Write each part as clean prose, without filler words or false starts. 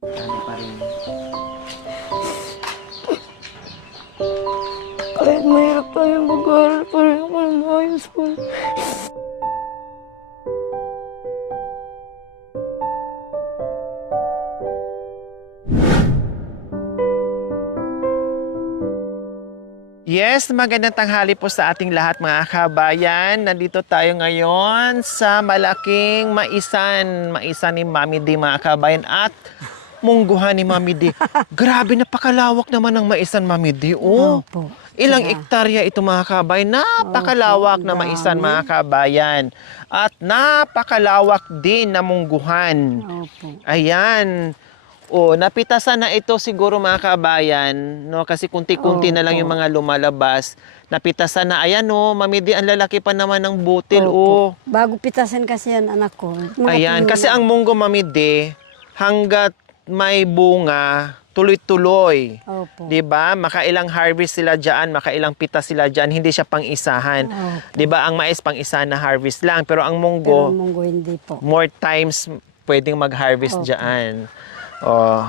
Ano pa rin. Kahit mahirap tayo mag-aaral pa rin ako ng maayos po. Yes, magandang tanghali po sa ating lahat mga kabayan. Nandito tayo ngayon sa malaking maisan. Maisan ni Mami D mga kabayan at mungguhan ni Mami D. Grabe, napakalawak naman ng maisan Mami D. Oh, Opo. ilang Saka, ektarya ito mga kabayan. Napakalawak Opo, na ang maisan dami. mga kabayan. At napakalawak din na mungguhan. opo. Ayan. O, napitasan na ito siguro mga kabayan, no? Kasi kunti-kunti na lang Opo. yung mga lumalabas. Napitasan na, ayan no, mamidi, ang lalaki pa naman ng butil, Opo. oh. Bago pitasan kasi yan, anak ko. Ayan, kasi ang munggo mamidi, hanggat may bunga, tuloy-tuloy. Opo. 'Di ba? Makailang harvest sila diyan, makailang pitas sila diyan, hindi siya pang-isahan. Opo. 'Di ba? Ang mais pang-isahan na harvest lang, pero ang Pero munggo ang munggo hindi po. more times pwedeng mag-harvest Opo. diyan. Oh.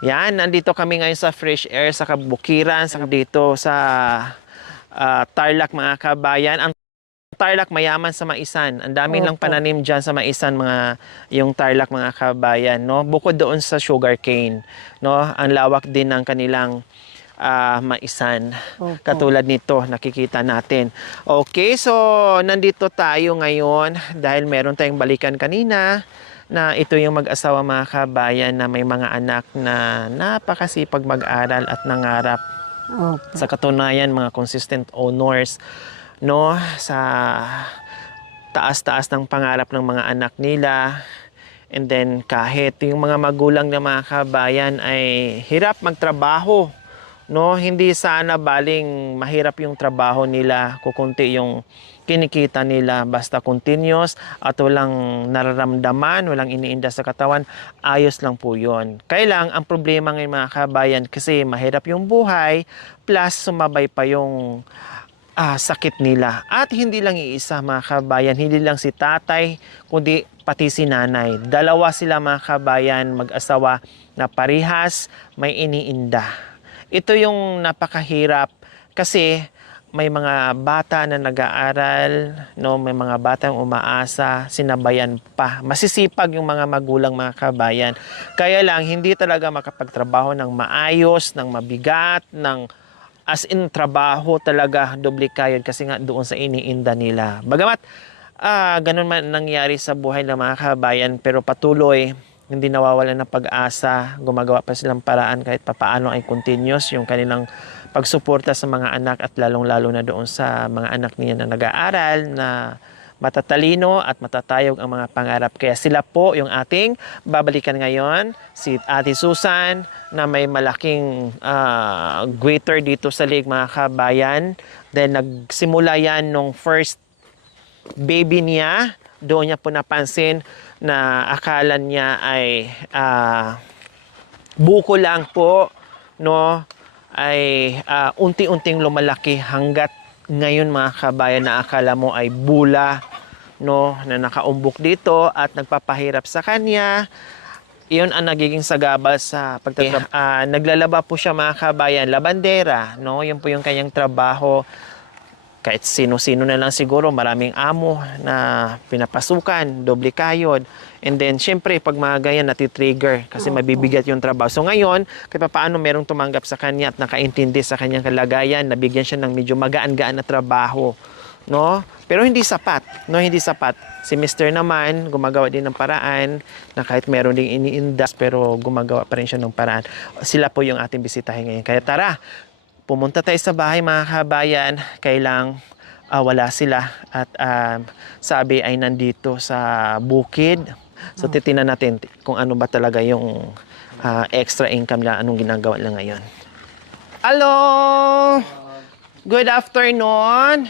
Yan, nandito kami ngayon sa fresh air, sa kabukiran, sa dito sa Tarlac mga kabayan. Ang Tarlac mayaman sa maisan. Ang dami lang Opo. pananim diyan sa maisan mga yung Tarlac mga kabayan, no? Bukod doon sa sugarcane, no? Ang lawak din ng kanilang maisan. Opo. Katulad nito, nakikita natin. Okay, so nandito tayo ngayon dahil meron tayong balikan kanina na ito yung mag-asawa mga kabayan na may mga anak na napakasipag mag-aral at nangarap. Opo. Sa katunayan, mga consistent honors, no, sa taas-taas ng pangarap ng mga anak nila. And then kahit yung mga magulang ng mga kabayan ay hirap magtrabaho, no, hindi sana baling mahirap yung trabaho nila, kukunti yung kinikita nila, basta continuous at walang nararamdaman, walang iniinda sa katawan, ayos lang po yun. Kailang ang problema ngayon mga kabayan kasi mahirap yung buhay plus sumabay pa yung sakit nila. At hindi lang iisa mga kabayan, hindi lang si tatay, kundi pati si nanay. Dalawa sila mga kabayan, mag-asawa na parihas, may iniinda. Ito yung napakahirap kasi may mga bata na nag-aaral, no, may mga batang umaasa, sinabayan pa. Masisipag yung mga magulang mga kabayan. Kaya lang hindi talaga makapagtrabaho ng maayos, ng mabigat, ng as in trabaho talaga doble kayod kasi nga doon sa iniinda nila. Bagamat ganun man nangyari sa buhay ng mga kabayan pero patuloy hindi nawawalan ng pag-asa, gumagawa pa silang paraan kahit papaano ay continuous yung kanilang pagsuporta sa mga anak at lalong-lalo na doon sa mga anak niya na nag-aaral na matatalino at matatayog ang mga pangarap. Kaya sila po yung ating babalikan ngayon, si Ate Susan na may malaking greater dito sa League mga kabayan. Then nagsimula yan nung first baby niya, doon niya po napansin na akala niya ay buko lang po, no, ay unti-unting lumalaki hanggat ngayon mga kabayan na akala mo ay bula, no, na nakaumbok dito at nagpapahirap sa kanya. Iyon ang nagiging sagabal sa pagtatrabaho. Naglalaba po siya mga kabayan, labandera, no, yun po yung kanyang trabaho. Kahit sino-sino na lang siguro, maraming amo na pinapasukan, doble kayod. And then, syempre, pag mga ganyan, natitrigger kasi mabibigat yung trabaho. So ngayon, kahit paano merong tumanggap sa kanya at nakaintindi sa kanyang kalagayan, nabigyan siya ng medyo magaan-gaan na trabaho. No? Pero hindi sapat. No? Hindi sapat. Si Mr. naman, gumagawa din ng paraan na kahit meron ding iniindas, pero gumagawa pa rin siya ng paraan. Sila po yung ating bisitahin ngayon. Kaya tara, pumunta tayo sa bahay mga kabayan, kailang wala sila at sabi ay nandito sa bukid. So titingnan natin kung ano ba talaga yung extra income nila, anong ginagawa nila ngayon. Hello! Good afternoon!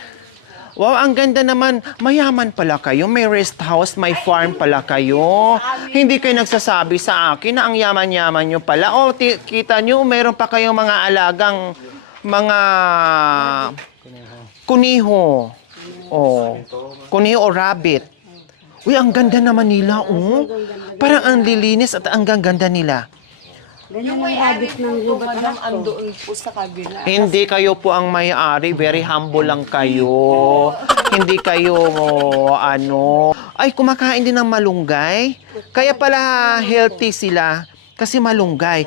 Wow, ang ganda naman. Mayaman pala kayo. May rest house, may farm pala kayo. Hindi kayo nagsasabi sa akin na ang yaman-yaman nyo pala. O, kita nyo, meron pa kayong mga alagang mga kuniho. Oh, kuniho o rabbit. Uy, ang ganda naman nila, oh. Parang ang lilinis at ang ganda nila. Ganyan ang habit ng gubat anak ko. Andoon po sa kabila. Hindi kayo po ang may-ari, very humble lang kayo. Hindi kayo, ay, kumakain din ng malunggay. Kaya pala healthy sila, kasi malunggay.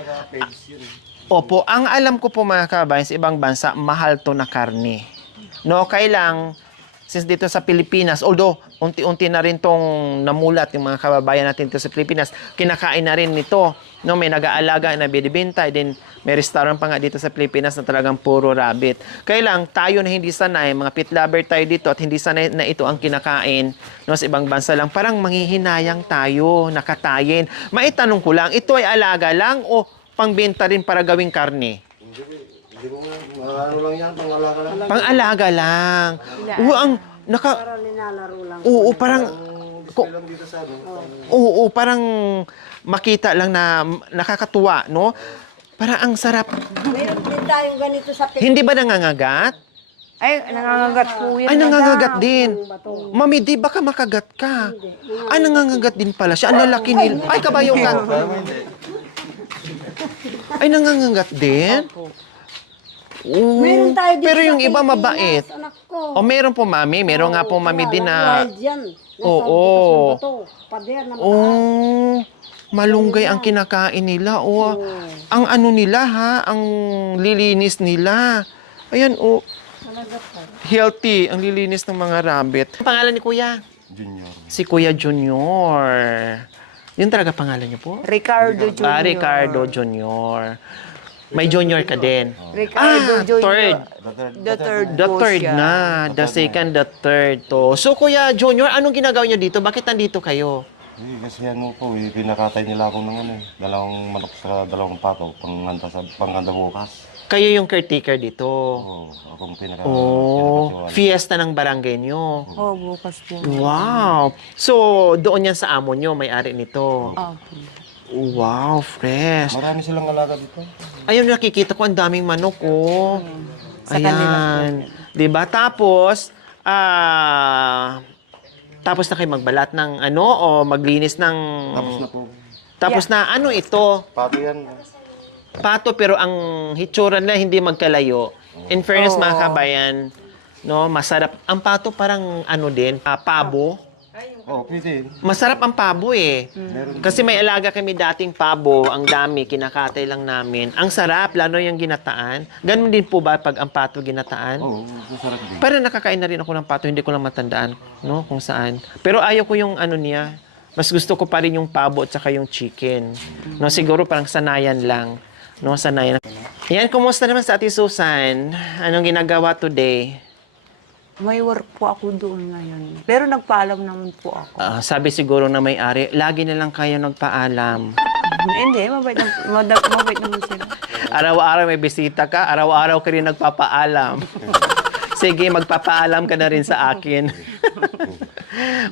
Opo, ang alam ko po mga kabayan, sa ibang bansa, mahal to na karne. No, kailang, since dito sa Pilipinas, although unti-unti na rin tong namulat yung mga kababayan natin dito sa Pilipinas, kinakain na rin nito. No, may nag-aalaga na binibenta, then may restaurant pa nga dito sa Pilipinas na talagang puro rabbit. Kailang tayo na hindi sanay, mga pit lover tayo dito at hindi sanay na ito ang kinakain, no, sa ibang bansa lang, parang manghihinayang tayo, nakatayin. Maitanong ko lang, ito ay alaga lang o pangbenta rin para gawing karne? Hindi ko nga, ano lang yan, pangalaga lang. Pang-alaga lang. Oo, ang Para nilalaro lang. Oo, parang Lang dito sa ano. oo, parang makita lang na nakakatuwa, no? Parang ang sarap. Meron din tayong ganito sa Hindi ba nangangagat? Ay, nangangagat po yan. Ay, nangangagat din. batong. Mami, di baka makagat ka? Ay, nangangagat din pala siya. Ang lalaki nila. Ay, kabayo ka. Pero hindi. Ay, nangangagat din? Oo. Meron tayo dito Pero sa yung iba Pilipinas, mabait. anak ko. O, meron po, mami. Meron nga po, mami, din na... Wild yan. Nasa Oo. butas ng bato. Pader na mataas. Oh, malunggay ang kinakain nila. Oh, ang ano nila ha, ang lilinis nila. Ayan, oh. Healthy, ang lilinis ng mga rabbit. Ang pangalan ni Kuya? Junior. Si Kuya Junior. Yun talaga pangalan niyo po? Ricardo Jr. Ricardo Junior. May junior ka din. Ricardo Jr. Third. The third The po third siya. na. The second, the third to. So, Kuya Junior, anong ginagawa niyo dito? Bakit nandito kayo? Kasi ano po, pinakatay nila ako ng ano, dalawang manok sa dalawang pato, panghanda bukas. Kayo yung caretaker dito. Oo, akong Oh, pinakatiwala. fiesta ng barangay nyo. Oh, bukas po. Wow. So, doon yan sa amo nyo, may-ari nito. Opo. Wow, fresh. Marami silang alaga dito. Ayun, nakikita ko ang daming manok, oh. Sa kanila Ayan. Diba? Tapos, tapos na kayo magbalat ng ano, o maglinis ng... Tapos na po. Tapos na, ano ito? Pato yan. Pato, pero ang hitsura na hindi magkalayo. In fairness, Oo. mga kabayan, no, masarap. Ang pato parang ano din, pabo. Oo, pwede. Masarap ang pabo eh. Meron. Kasi may alaga kami dating pabo, ang dami, kinakatay lang namin. Ang sarap, lalo yung ginataan. Ganun din po ba pag ang pato ginataan? Oo, masarap din. Parang nakakain na rin ako ng pato, hindi ko lang matandaan, no, kung saan. Pero ayaw ko yung ano niya. Mas gusto ko pa rin yung pabo at saka yung chicken. No, siguro parang sanayan lang. No, sanayan. Yan, kumusta naman sa Ate Susan? Anong ginagawa today? May work po ako doon ngayon. Pero nagpaalam naman po ako. Sabi siguro na may-ari, lagi na lang kayo nagpaalam. Hindi, mabait naman sila. Araw-araw may bisita ka, araw-araw ka rin nagpapaalam. Sige, magpapaalam ka na rin sa akin.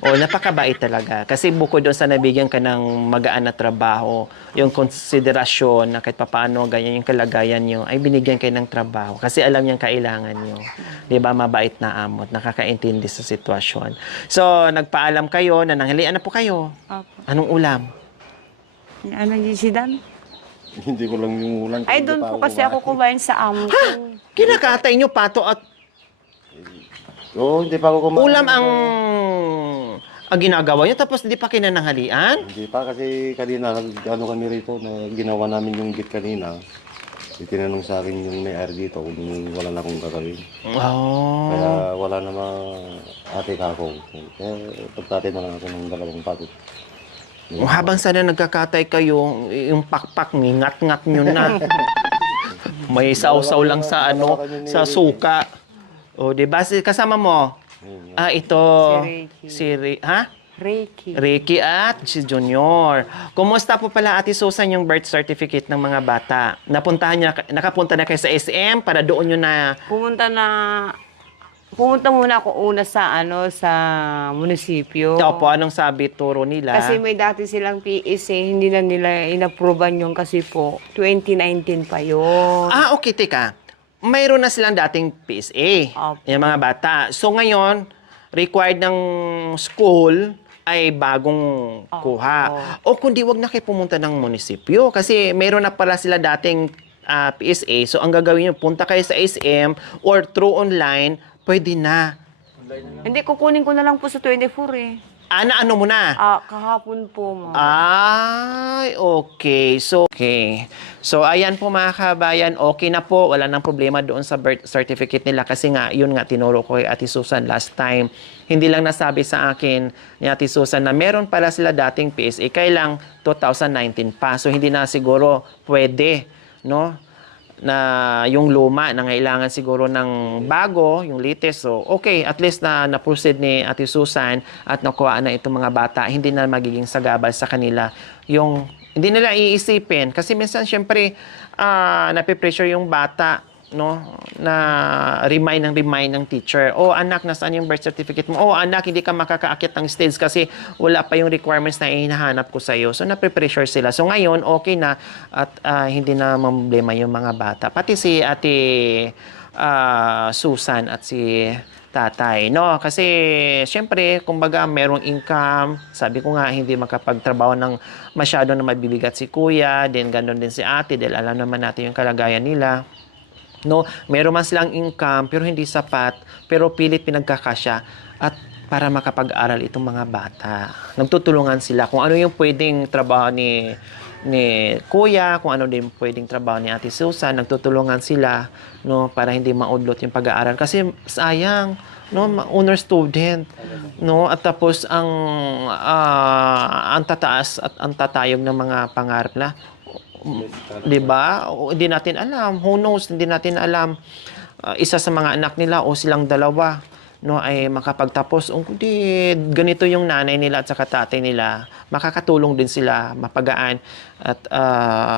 Napakabait talaga. Kasi bukod doon sa nabigyan ka ng magaan na trabaho, yung konsiderasyon na kahit papaano ganyan yung kalagayan nyo, ay binigyan kayo ng trabaho. Kasi alam niyang kailangan nyo. Di ba? Mabait na amot. Nakakaintindi sa sitwasyon. So, nagpaalam kayo, nananghalian na po kayo. Opo. Anong ulam? Ano yung sidan? Hindi ko lang yung ulan. Ay, doon po kasi ako kumain sa amo ko. Kinakatay nyo pato at Oo, hindi pa ako kumain. ulam ang ginagawa nyo, tapos hindi pa kinananghalian? Hindi pa kasi kanina, ano kami rito, na ginawa namin yung git kanina. Itinanong sa akin yung may-ari dito kung wala na akong gagawin. Oh. Kaya wala na ate kako. Kaya pagkati na lang ako ng dalawang pato. Habang sana nagkakatay kayo, yung pakpak, ngat-ngat nyo na. May sausaw lang sa ano, sa suka. O, di ba? Kasama mo? Ito. Si Ricky. Ha? Reiki. Ricky at si Junior. Kumusta po pala Ate Susan yung birth certificate ng mga bata? Nakapunta na kayo sa SM para doon nyo na... Pumunta muna ako una sa munisipyo. Opo, anong sabi turo nila? Kasi may dati silang PSA, hindi na nila inapprovean yung kasi po 2019 pa yun. Okay, teka. Mayroon na silang dating PSA, Opo. yung mga bata. So ngayon, required ng school ay bagong kuha. O kundi wag na kayo pumunta ng munisipyo kasi meron na pala sila dating PSA. So ang gagawin nyo, punta kayo sa SM or through online, pwede na. Hindi, kukunin ko na lang po sa 24 eh. Ano mo na? Kahapon po, ma'am. Ay, okay. So, ayan po mga kabayan, okay na po. Wala nang problema doon sa birth certificate nila kasi nga, yun nga, tinuro ko kay Ate Susan last time. Hindi lang nasabi sa akin ni Ate Susan na meron pala sila dating PSA. Kailang 2019 pa. So, hindi na siguro pwede, no? Na yung luma, nangailangan siguro ng bago, yung latest. So, okay, at least na-proceed ni Ate Susan at nakuha na itong mga bata. Hindi na magiging sagabal sa kanila. Hindi nila iisipin. Kasi minsan, syempre, napipressure yung bata, no? Na remind ng teacher. Oh, anak, nasaan yung birth certificate mo? Oh, anak, hindi ka makakaakit ng stage kasi wala pa yung requirements na hinahanap ko sa'yo. So, napipressure sila. So, ngayon, okay na at hindi na problema yung mga bata. Pati si Ate Susan at si tatay, no? Kasi, syempre, kumbaga, merong income. Sabi ko nga, hindi makapagtrabaho ng masyado na mabibigat si kuya. Then, ganoon din si ate dahil alam naman natin yung kalagayan nila. No, meron man silang income pero hindi sapat, pero pilit pinagkakasya at para makapag-aral itong mga bata. Nagtutulungan sila kung ano yung pwedeng trabaho ni kuya, kung ano din pwedeng trabaho ni Ate Susan, nagtutulungan sila, no, para hindi maudlot yung pag-aaral kasi sayang, no, honor student, no, at tapos ang tataas at ang tatayog ng mga pangarap na. 'Di ba? Hindi natin alam. Who knows? Hindi natin alam. Isa sa mga anak nila o silang dalawa, no, ay makapagtapos. Kundi ganito yung nanay nila at saka tatay nila. Makakatulong din sila, mapagaan at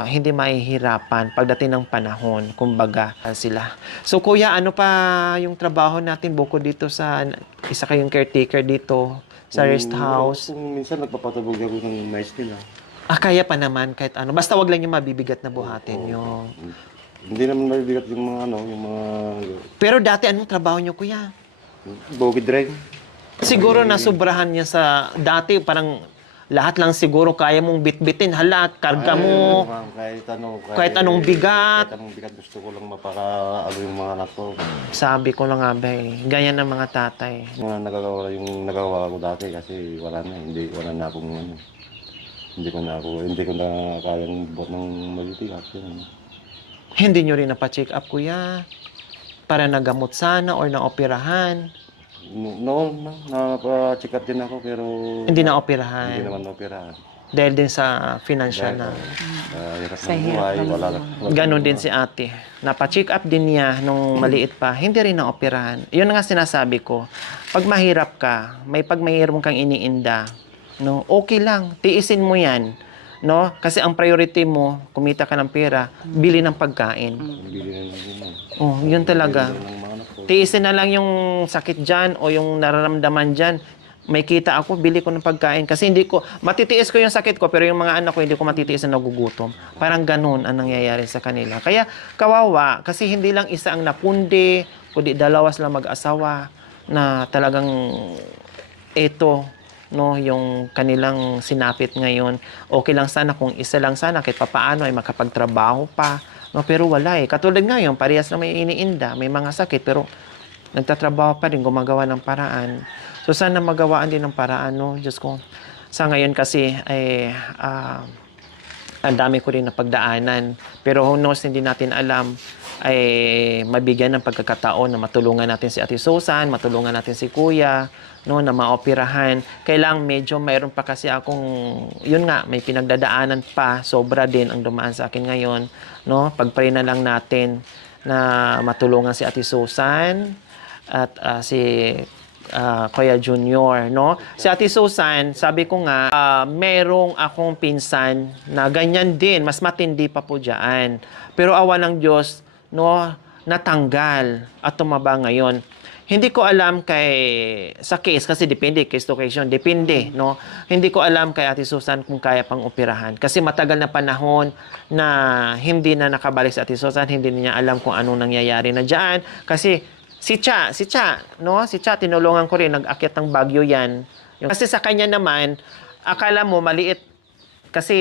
hindi mahihirapan pagdating ng panahon, kumbaga sila. So kuya, ano pa yung trabaho natin bukod dito sa isa kayong caretaker dito sa rest house? Kung minsan nagpapatubog ako ng mais nila. Kaya pa naman kahit ano. Basta wag lang yung mabibigat na buhatin nyo. Hindi naman mabibigat yung mga yung mga Pero dati anong trabaho nyo, kuya? bogey drain. Siguro nasubrahan niya sa dati parang lahat lang siguro kaya mong bitbitin. Hala, karga mo. Kahit anong bigat. Kahit anong bigat gusto ko lang mapakaalo yung mga anak ko. Sabi ko lang nga ba ganyan ng mga tatay. Yung nagawa ko dati kasi wala na akong hindi ko na kayang buot ng mabibigat. Hindi nyo rin napacheck up, kuya? Para nagamot sana or naoperahan? Noon, napa-check up din ako pero Hindi naoperahan? hindi naman naoperahan. Dahil din sa financial na. Hirap Sa ng hirap buhay, ng wala Ganon din si ate. Napa-check up din niya nung maliit pa. Hindi rin naoperahan. Yun nga sinasabi ko. Pag mahirap ka, pag mahirap kang iniinda, no, okay lang. Tiisin mo yan. No? Kasi ang priority mo, kumita ka ng pera, bili ng pagkain. Bili na lang yun. Oh, yun talaga. Ng mga anak ko. Tiisin na lang yung sakit dyan o yung nararamdaman dyan. May kita ako, bili ko ng pagkain. Kasi matitiis ko yung sakit ko, pero yung mga anak ko, hindi ko matitiis na nagugutom. Parang ganun ang nangyayari sa kanila. Kaya kawawa, kasi hindi lang isa ang napundi, kundi dalawa sila mag-asawa na talagang ito, no, yung kanilang sinapit ngayon. Okay lang sana kung isa lang sana kahit papaano ay makapagtrabaho pa. No, pero wala eh. Katulad ngayon, parehas na may iniinda, may mga sakit, pero nagtatrabaho pa rin, gumagawa ng paraan. So sana magawaan din ng paraan, no? Diyos ko. Sa ngayon kasi ay ang dami ko rin na pagdaanan. Pero who knows, hindi natin alam ay mabigyan ng pagkakataon na matulungan natin si Ate Susan, matulungan natin si Kuya, no, na maoperahan. Kailang medyo mayroon pa kasi akong, yun nga, may pinagdadaanan pa, sobra din ang dumaan sa akin ngayon, no. Pag-pray na lang natin na matulungan si Ate Susan at si Kuya Junior, no? Si Ate Susan, sabi ko nga, merong akong pinsan na ganyan din, mas matindi pa po dyan. Pero awa ng Diyos, no, natanggal at tumaba ngayon. Hindi ko alam sa case, kasi depende, case to case yun, depende, no? Hindi ko alam kay Ate Susan kung kaya pang operahan. Kasi matagal na panahon na hindi na nakabalik si Ate Susan, hindi niya alam kung anong nangyayari na dyan. Kasi si Cha, no? Si Cha, tinulungan ko rin, nag-akyat ng Baguio yan. Kasi sa kanya naman, akala mo maliit kasi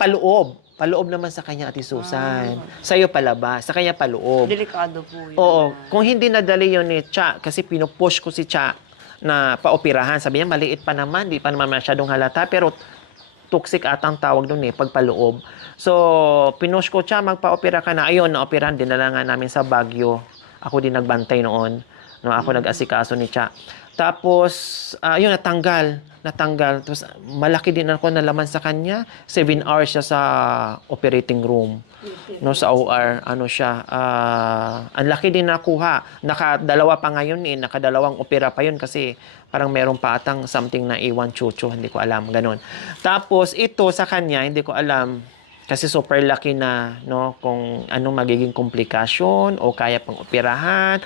paloob. Paloob naman sa kanya, Ate Susan. Sa'yo palabas, sa kanya paloob. Delikado po yun. Oo, kung hindi nadali yun ni Cha, kasi pinupush ko si Cha na paoperahan. Sabi niya, maliit pa naman, di pa naman masyadong halata, pero toxic atang tawag doon pagpaloob. So, pinush ko, Cha, magpa-opera ka na. Ayun, na-operahan, dinala nga namin sa Baguio. Ako din nagbantay noon. No, ako nag-asikaso ni Cha. Tapos, ayun, natanggal. Tapos, malaki din ako nalaman sa kanya. 7 hours siya sa operating room. No, sa OR, ano siya. Ang laki din nakuha. Nakadalawa pa ngayon nakadalawang opera pa yun kasi parang meron pa atang something na iwan chucho. Hindi ko alam, ganun. Tapos, ito sa kanya, hindi ko alam. Kasi super laki na, no, kung anong magiging komplikasyon o kaya pang operahan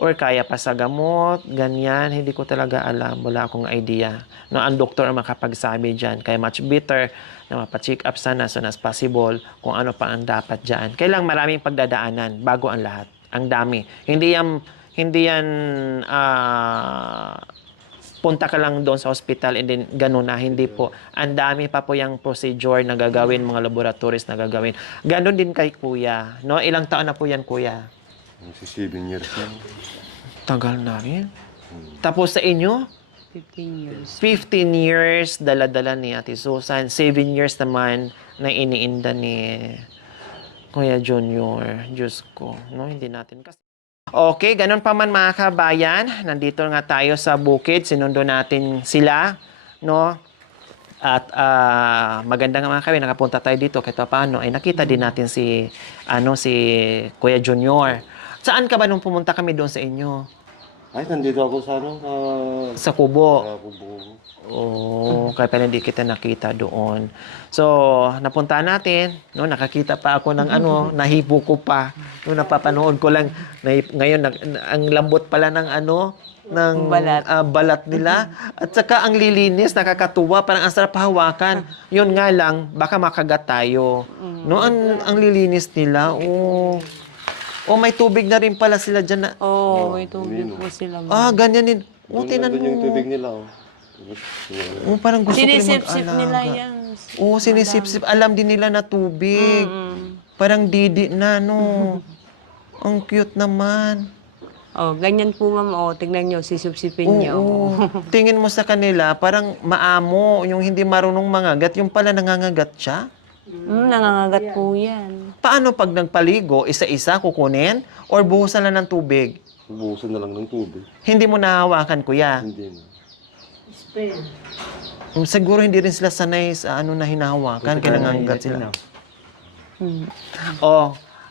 or kaya pa sa gamot, ganyan, hindi ko talaga alam. Wala akong idea. No, ang doktor ang makapagsabi dyan. Kaya much better na mapacheck up sana as soon as possible kung ano pa ang dapat dyan. Kailang maraming pagdadaanan bago ang lahat. Ang dami. Hindi yan punta ka lang doon sa hospital and then ganun na. Hindi po. Ang dami pa po yung procedure na gagawin, mga laboratories na gagawin. Ganon din kay kuya. No? Ilang taon na po yan, kuya? 7 years na. Tagal na rin. Tapos sa inyo, 15 years. 15 years dala-dala ni Ate Susan. 7 years naman na iniinda ni Kuya Junior. Diyos ko. No, hindi natin kasi. Okay, ganun pa man mga kabayan. Nandito nga tayo sa bukid. Sinundo natin sila. No? At maganda nga mga kabayan, nakapunta tayo dito. Kahit paano, ay nakita din natin si Kuya Junior. Saan ka ba nung pumunta kami doon sa inyo? Ay, nandito ako sa Sa Kubo. Kubo. Oo, kaya pala hindi kita nakita doon. So, napunta natin, no, nakakita pa ako ng nahipo ko pa. No, napapanood ko lang. Ngayon, ang lambot pala ng ng balat nila. At saka ang lilinis, nakakatuwa, parang ang sarap hawakan. Yun nga lang, baka makagat tayo. No, ang lilinis nila. Oh, may tubig na rin pala sila dyan. May tubig po sila. Ganyan din. Tinan Doon yung mo. tubig nila. Parang gusto ko rin Sinisip-sip nila mag-alaga. yan. Sinisip-sip. Alam din nila na tubig. Parang didi na, no. Ang cute naman. Ganyan po ma'am. Tignan nyo, sisip-sipin nyo. Tingin mo sa kanila, parang maamo, yung hindi marunong mangagat, yung pala nangangagat siya. Nangangagat po yan. Paano pag nagpaligo, isa-isa kukunin? Or buhusan lang ng tubig? Buhusan na lang ng tubig. Hindi mo nahawakan, kuya? Hindi na. Siguro hindi rin sila sanay sa na hinahawakan, kaya nangangagat sila.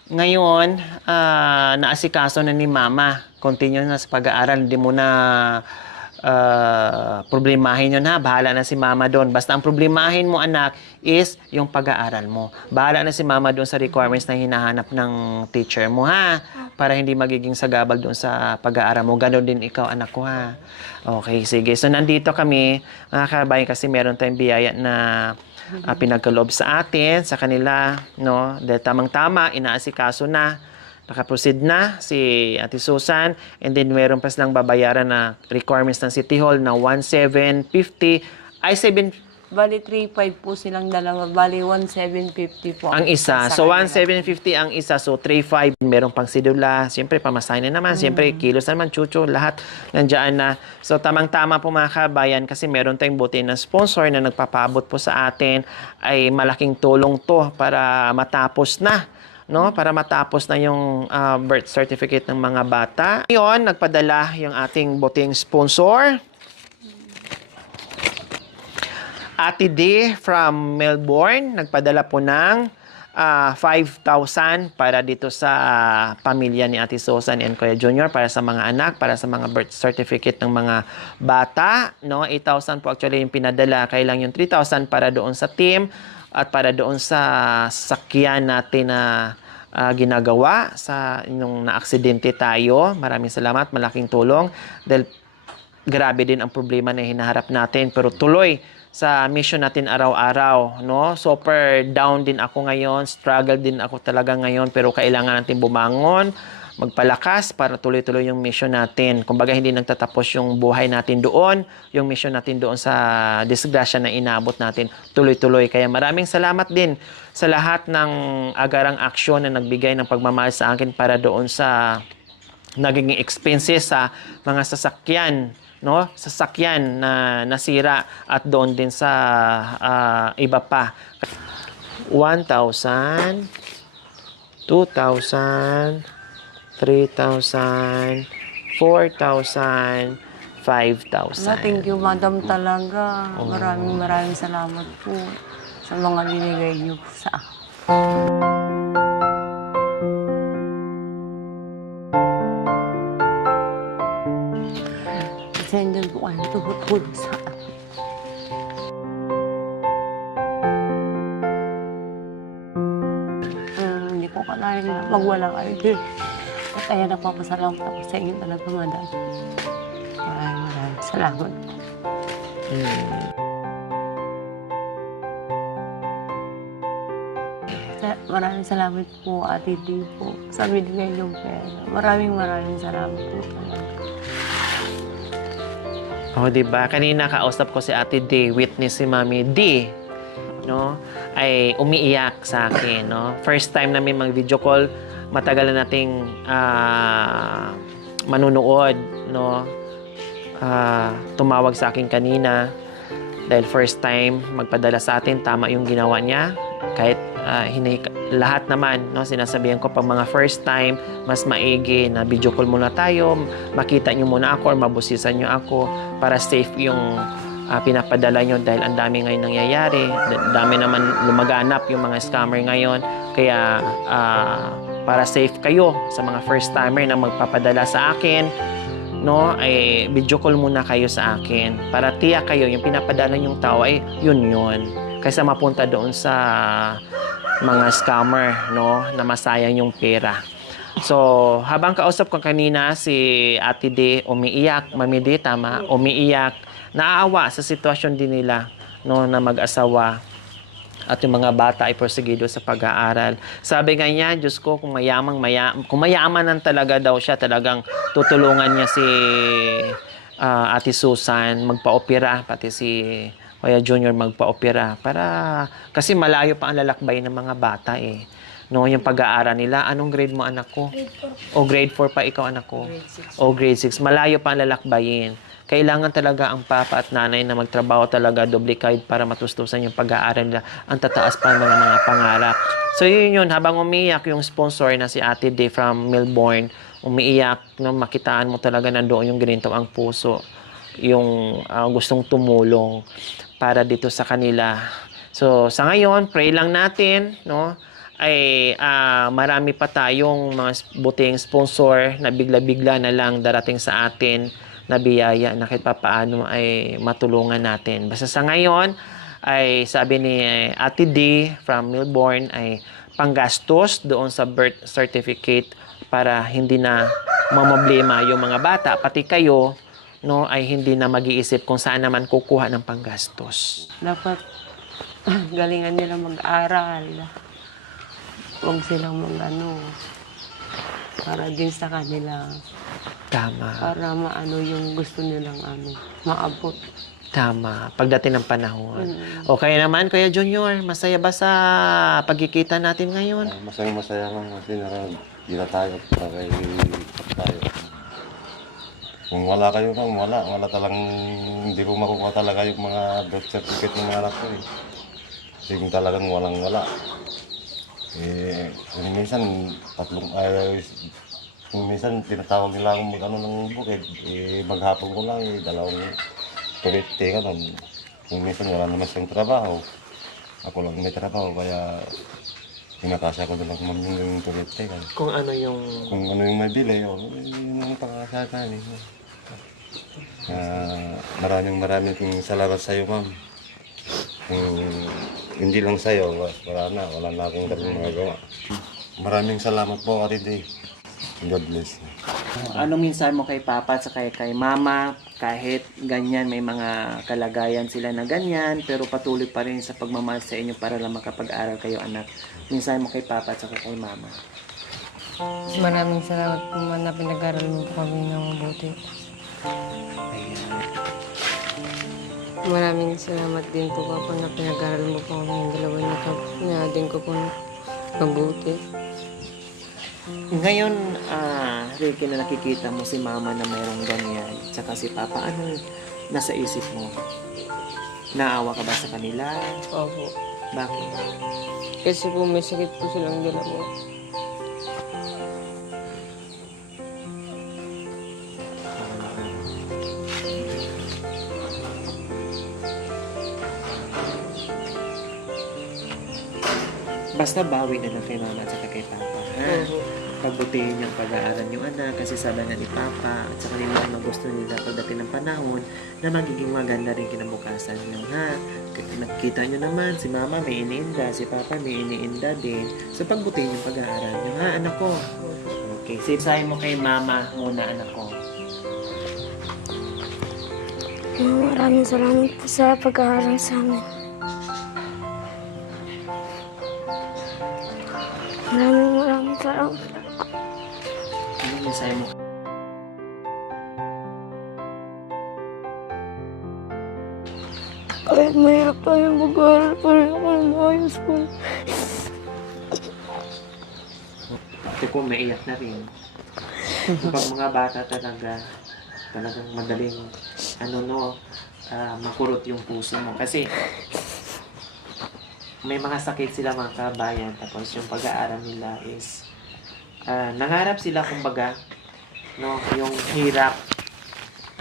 Ngayon, naasikaso na ni Mama. Continue na sa pag-aaral. Hindi mo na problemahin yun ha. Bahala na si Mama doon. Basta ang problemahin mo, anak, is yung pag-aaral mo. Bahala na si Mama doon sa requirements na hinahanap ng teacher mo ha. Para hindi magiging sagabal doon sa pag-aaral mo. Ganon din ikaw, anak ko ha. Okay, sige. So, nandito kami, mga kabayan, kasi meron tayong biyaya na pinagkaloob sa atin, sa kanila, no? Dahil tamang-tama, inaasikaso na, nakaproceed na si Ate Susan, and then meron pa silang babayaran na requirements ng City Hall na 1,750, Bali 3,500 po silang dalawa. Bali 1,750 po. ang isa. So, 1,750 ang isa. So, 3,500. Meron pang sidula. Siyempre, pamasahin na naman. Siyempre, kilos naman, chucho, lahat nandiyan na. So, tamang-tama po mga kabayan kasi meron tayong buti na sponsor na nagpapabot po sa atin. Ay malaking tulong to para matapos na. No, para matapos na yung birth certificate ng mga bata. Ngayon, nagpadala yung ating buting sponsor. Ate D from Melbourne, nagpadala po ng 5,000 para dito sa pamilya ni Ate Susan and Kuya Junior, para sa mga anak, para sa mga birth certificate ng mga bata. No? 8,000 po actually yung pinadala. Kailang yung 3,000 para doon sa team at para doon sa sakyan natin na ginagawa sa nung na-aksidente tayo. Maraming salamat, malaking tulong. Dahil grabe din ang problema na hinaharap natin. Pero tuloy sa mission natin araw-araw, no? Super down din ako ngayon, struggle din ako talaga ngayon, pero kailangan natin bumangon, magpalakas para tuloy-tuloy yung mission natin. Kumbaga hindi nagtatapos yung buhay natin doon, yung mission natin doon sa disgrasya na inabot natin, tuloy-tuloy. Kaya maraming salamat din sa lahat ng agarang aksyon na nagbigay ng pagmamahal sa akin para doon sa naging expenses sa mga sasakyan, no? Sasakyan na nasira at doon din sa iba pa. 1,000, 2,000, 3,000, 4,000, 5,000. Thank you, madam, talaga. Maraming salamat po sa mga binigay niyo po sa akin. Kasi andyan po kayo tumutulong sa akin. Hindi ko kalahin na magwala kayo. At kaya nagpapasalamat ako sa inyo talaga, madam. Maraming salamat. Maraming salamat po, Ate D po, sa binigay niyong pera. Maraming salamat po talaga. Oh, di ba? Kanina kausap ko si Ate D, witness si Mami D, no? Ay umiiyak sa akin, no? First time namin mag-video call, matagal na nating manunood, no? Tumawag sa akin kanina dahil first time magpadala sa atin, tama yung ginawa niya. Kahit lahat naman, no, sinasabihan ko pag mga first time, mas maigi na video call muna tayo, makita nyo muna ako or mabusisan nyo ako para safe yung pinapadala nyo dahil ang dami ngayon nangyayari. Dami naman lumaganap yung mga scammer ngayon. Kaya para safe kayo sa mga first timer na magpapadala sa akin, no, ay video call muna kayo sa akin para tiyak kayo yung pinapadala yung tao ay yun kaysa mapunta doon sa mga scammer, no, na masayang yung pera. So, habang kausap ko kanina si Ate D, umiiyak, Mami D, tama, umiiyak, naaawa sa sitwasyon din nila, no, na mag-asawa at yung mga bata ay porsigido sa pag-aaral. Sabi nga niya, Diyos ko, kung mayamanan talaga daw siya, talagang tutulungan niya si Ate Susan magpa-opera, pati si Kuya Junior magpa-opera kasi malayo pa ang lalakbay ng mga bata eh. No, yung pag-aaral nila. Anong grade mo, anak ko? Grade 4 pa ikaw, anak ko? Grade 6. Malayo pa ang lalakbayin. Kailangan talaga ang papa at nanay na magtrabaho talaga doble kahit para matustusan yung pag-aaral nila. Ang tataas pa ng mga pangarap. So yun, habang umiiyak yung sponsor na si Ate D from Melbourne, umiiyak, no, makitaan mo talaga nandoon yung gininto ang puso, yung gustong tumulong para dito sa kanila. So sa ngayon, pray lang natin, no, ay marami pa tayong mga buting sponsor na bigla-bigla na lang darating sa atin na biyaya na kahit papaano ay matulungan natin. Basta sa ngayon ay sabi ni Ate D from Melbourne ay panggastos doon sa birth certificate para hindi na mamoblema yung mga bata, pati kayo, no, ay hindi na mag-iisip kung saan naman kukuha ng panggastos. Dapat galingan nila mag-aral. Huwag silang para din sa kanila. Tama. Para maano yung gusto nilang maabot. Tama. Pagdating ng panahon. O kaya naman, Kuya Junior, masaya ba sa pagkikita natin ngayon? Masaya lang kasi hindi na tayo tayo. Kung wala kayo lang, wala talagang hindi ko makukuha talaga yung mga birth certificate ng mga anak ko eh. Kasi kung talagang wala. Minsan minsan tinatawag nila akong mag-ano ng bukid. Maghapon ko lang, dalawang turete ka nun. Kung minsan wala naman siyang trabaho, ako lang may trabaho, kaya pinakasya ko doon lang yung turete ka. Kung ano yung may bili, yun ang pakakasya ka. Maraming salamat sa iyo, ma'am. Hindi lang sa iyo, wala na akong magagawa. Maraming salamat po, Ate D. God bless. Anong minsan mo kay Papa at kay Mama, kahit ganyan, may mga kalagayan sila na ganyan, pero patuloy pa rin sa pagmamahal sa inyo para lang makapag-aral kayo, anak. Minsan mo kay Papa at kay Mama. Maraming salamat po man na pinag-aral mo po kami ng mabuti. Ayan. Maraming salamat din po Papa na pinag-aral mo po kami ng dalawa na din ko po mabuti. Ngayon, Ricky, na nakikita mo si mama na mayroong ganyan, tsaka si papa, anong nasa isip mo? Naawa ka ba sa kanila? Opo. Bakit? Kasi po may sakit po silang dalawa. Basta bawi na lang kay mama at saka kay papa, ha? Opo. Pagbutihin yung pag-aaral yung anak kasi sabi nga ni papa at saka ni mama gusto nila pagdating ng panahon na magiging maganda rin kinabukasan nyo, ha? Nakikita nyo naman, si mama may iniinda, si papa may iniinda din. So pagbutihin yung pag-aaral nyo, ha, anak ko? Okay, sisahin mo kay mama muna, anak ko. Maraming salamat po sa pag-aaral sa amin. Maraming salamat. Ano sisahin mo? Kahit mahirap tayong mag-aaral, pa rin ako na maayos po. Ito ko, maiyak na rin. Kapag mga bata talagang madaling, makurot yung puso mo. Kasi, may mga sakit sila mga kabayan, tapos yung pag-aaral nila is, nangarap sila kumbaga, no, yung hirap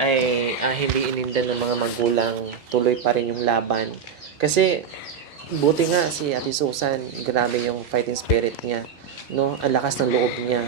ay hindi ininda ng mga magulang, tuloy pa rin yung laban. Kasi, buti nga si Ate Susan, grabe yung fighting spirit niya, no, ang lakas ng loob niya.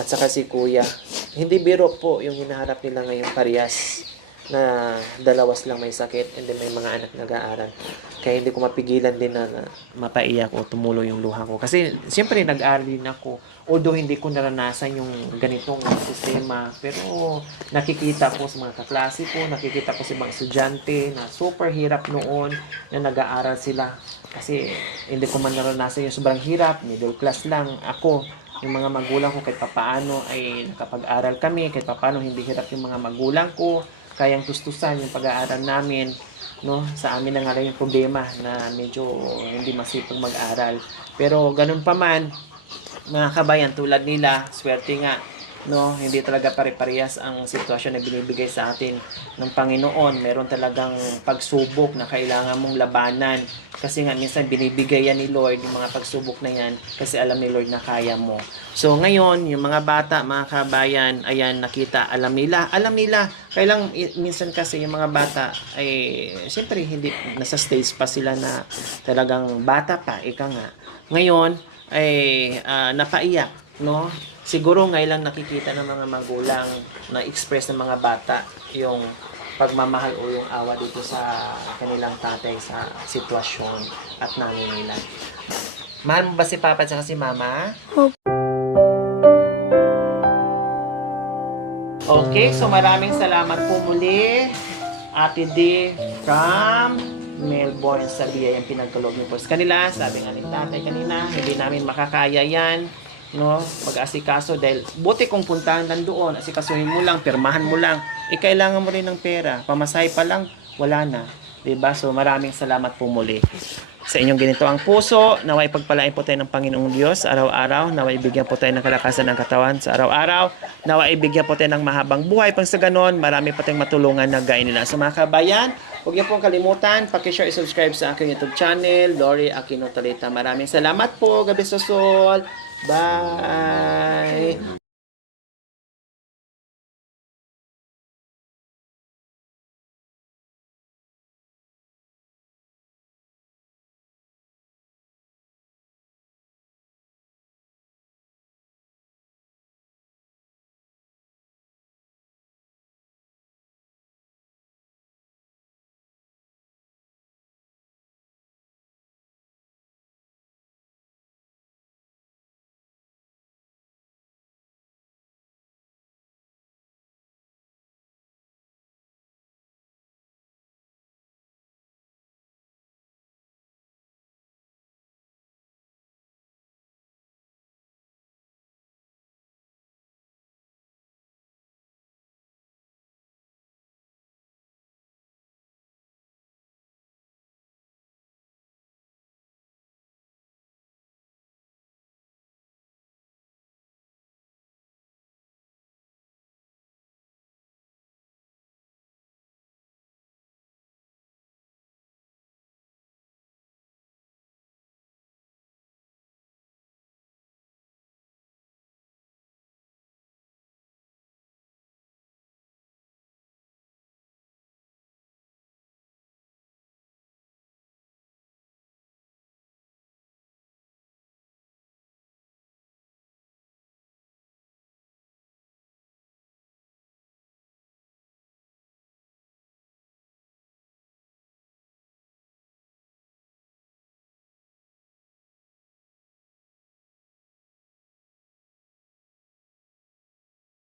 At saka si Kuya, hindi biro po yung hinaharap nila ngayong parehas na dalawas lang may sakit and then may mga anak nag-aaral. Kaya hindi ko mapigilan din na mapaiyak o tumulo yung luha ko. Kasi siyempre nag-aaral din ako. Although hindi ko naranasan yung ganitong sistema. Pero nakikita ko sa mga kaklase ko, nakikita ko sa mga estudyante na super hirap noon na nag-aaral sila. Kasi hindi ko man naranasan yung sobrang hirap, middle class lang. Ako, yung mga magulang ko kahit papaano ay nakapag-aral kami, kahit papaano hindi hirap yung mga magulang ko, kayang tustusan yung pag-aaral namin, no? Sa amin na nga lang yung problema na medyo hindi masipag mag-aral. Pero ganun pa man, mga kabayan tulad nila, swerte nga, no? Hindi talaga pare-parehas ang sitwasyon na binibigay sa atin ng Panginoon. Meron talagang pagsubok na kailangan mong labanan. Kasi nga minsan binibigay yan ni Lord yung mga pagsubok na yan kasi alam ni Lord na kaya mo. So ngayon, yung mga bata, mga kabayan, ayan nakita, alam nila. Kailang minsan kasi yung mga bata ay siyempre hindi nasa stage pa sila na talagang bata pa, ika nga. Ngayon ay napaiyak, no? Siguro ngayon lang nakikita ng mga magulang na express ng mga bata yung pagmamahal o yung awa dito sa kanilang tatay sa sitwasyon at nanay nila. Mahal mo ba si Papa at si Mama? Okay, so maraming salamat po muli, Ate D from Melbourne sa biyayang pinagkaloob niyo po sa kanila. Sabi nga ni tatay kanina, hindi namin makakaya yan, no, mag-asikaso dahil buti kung puntahan lang doon, asikasuhin mo lang, pirmahan mo lang, kailangan mo rin ng pera, pamasahe pa lang, wala na, diba? So maraming salamat po muli sa inyong ginito ang puso. Naway pagpalain po tayo ng Panginoong Diyos araw-araw, naway ibigyan po tayo ng kalakasan ng katawan sa araw-araw, naway ibigyan po tayo ng mahabang buhay pang sa ganon, marami pa tayong matulungan na gaya nila. So mga kabayan, huwag niyo pong kalimutan, pakishare, subscribe sa aking YouTube channel, Lori Aquino Talita. Maraming salamat po, gabi sa sol. Bye!